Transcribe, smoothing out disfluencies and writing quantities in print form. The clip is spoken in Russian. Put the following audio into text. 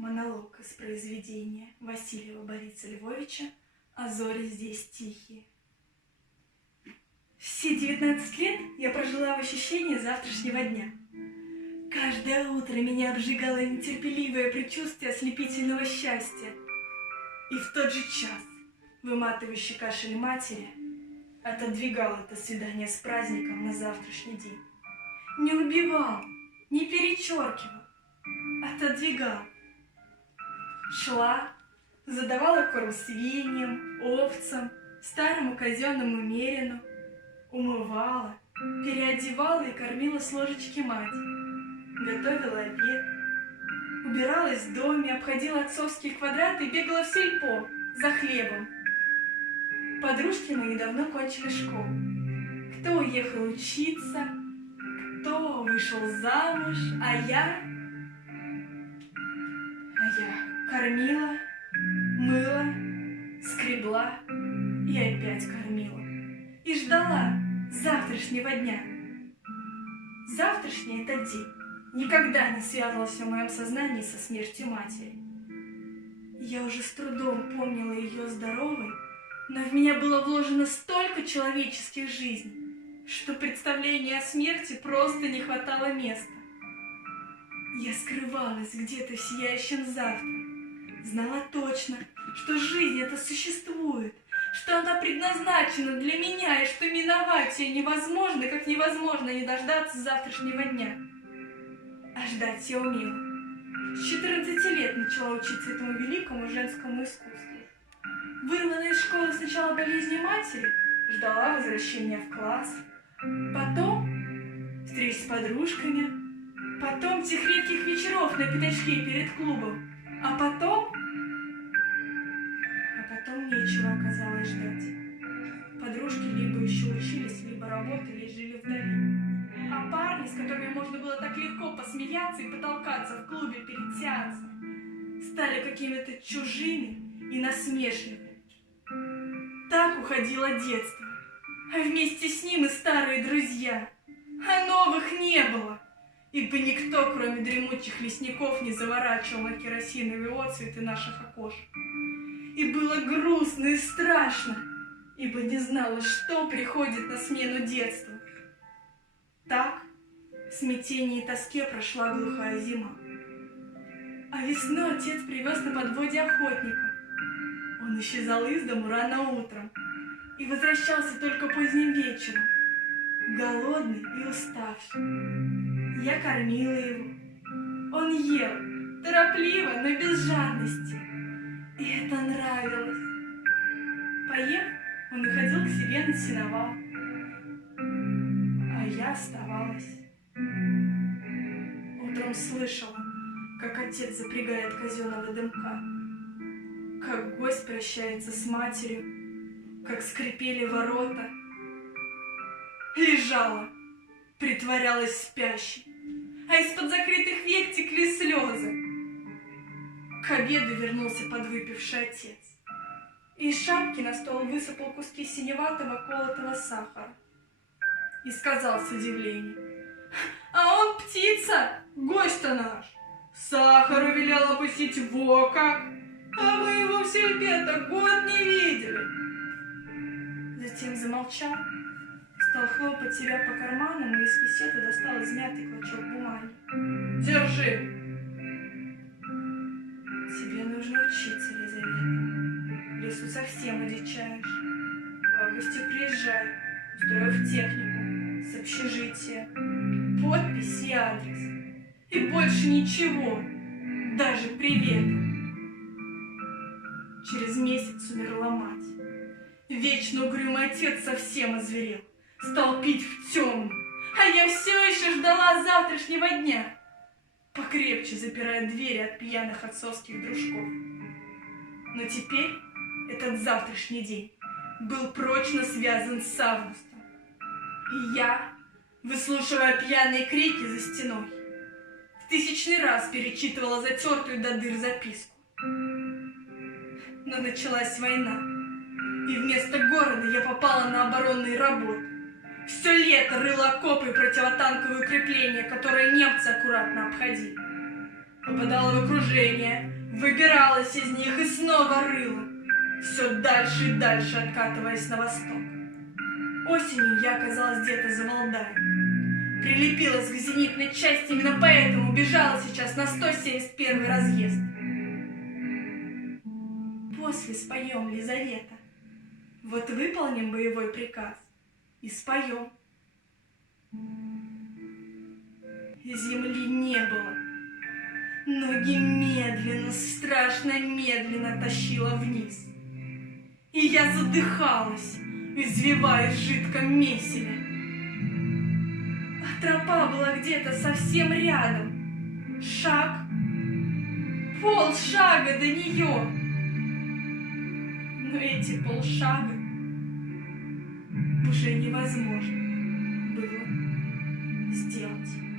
Монолог из произведения Васильева Бориса Львовича «А зори здесь тихие». Все 19 лет я прожила в ощущении завтрашнего дня. Каждое утро меня обжигало нетерпеливое предчувствие ослепительного счастья. И в тот же час выматывающий кашель матери отодвигал это свидание с праздником на завтрашний день. Не убивал, не перечеркивал, отодвигал. Шла, задавала корм свиньям, овцам, старому казенному мерину, умывала, переодевала и кормила с ложечки мать, готовила обед, убиралась в доме, обходила отцовские квадраты и бегала в сельпо за хлебом. Подружки мои давно кончили школу. Кто уехал учиться, кто вышел замуж, а я кормила, мыла, скребла и опять кормила. И ждала завтрашнего дня. Завтрашний этот день никогда не связывался в моем сознании со смертью матери. Я уже с трудом помнила ее здоровой, но в меня было вложено столько человеческих жизней, что представление о смерти просто не хватало места. Я скрывалась где-то в сияющем завтра, знала точно, что жизнь эта существует, что она предназначена для меня и что миновать ее невозможно, как невозможно не дождаться завтрашнего дня. А ждать я умела. С 14 лет начала учиться этому великому женскому искусству. Вырванная из школы сначала болезнью матери, ждала возвращения в класс, потом встреч с подружками, потом тех редких вечеров на пятачке перед клубом, а потом нечего оказалось ждать. Подружки либо еще учились, либо работали и жили вдали. А парни, с которыми можно было так легко посмеяться и потолкаться в клубе перед сеансом, стали какими-то чужими и насмешливыми. Так уходило детство, а вместе с ним и старые друзья, а новых не было, ибо никто, кроме дремучих лесников, не заворачивал на керосиновые отцветы наших окошек. И было грустно и страшно, ибо не знала, что приходит на смену детству. Так в смятении и тоске прошла глухая зима. А весной отец привез на подводе охотника. Он исчезал из дому рано утром и возвращался только поздним вечером, голодный и уставший. Я кормила его. Он ел, торопливо, но без жадности. И это нравилось. Поев, он уходил к себе на сеновал, а я оставалась. Утром слышала, как отец запрягает казенного дымка, как гость прощается с матерью, как скрипели ворота. Лежала, притворялась спящей, а из-под закрытых век текли слезы. К обеду вернулся подвыпивший отец. Из шапки на стол высыпал куски синеватого колотого сахара и сказал с удивлением: «А он птица, гость-то наш, сахару велел опустить во как, а мы его в сельпе-то год не видели». Затем замолчал, стал хлопать себя по карманам и из кисета достал измятый клочок бумаги. «Держи! Тебе нужно учиться, Лизавета. В лесу совсем одичаешь. В августе приезжай, устрою в технику, с общежития, подпись и адрес. И больше ничего, даже привета». Через месяц умерла мать. Вечно угрюмый отец совсем озверел, стал пить в темную, а я все еще ждала завтрашнего дня, покрепче запирая двери от пьяных отцовских дружков. Но теперь этот завтрашний день был прочно связан с августом. И я, выслушивая пьяные крики за стеной, в 1000-й раз перечитывала затертую до дыр записку. Но началась война, и вместо города я попала на оборонные работы. Все лето рыла окопы и противотанковые укрепления, которые немцы аккуратно обходили. попадала в окружение, выбиралась из них и снова рыла, все дальше и дальше откатываясь на восток. Осенью я оказалась где-то за Валдаем. Прилепилась к зенитной части, именно поэтому бежала сейчас на 171-й разъезд. После споем, Лизавета. Вот выполним боевой приказ и споем. Земли не было. Ноги медленно, страшно медленно тащила вниз. И я задыхалась, извиваясь в жидком месиве. А тропа была где-то совсем рядом. Шаг, полшага до нее. Но эти полшага уже невозможно было сделать.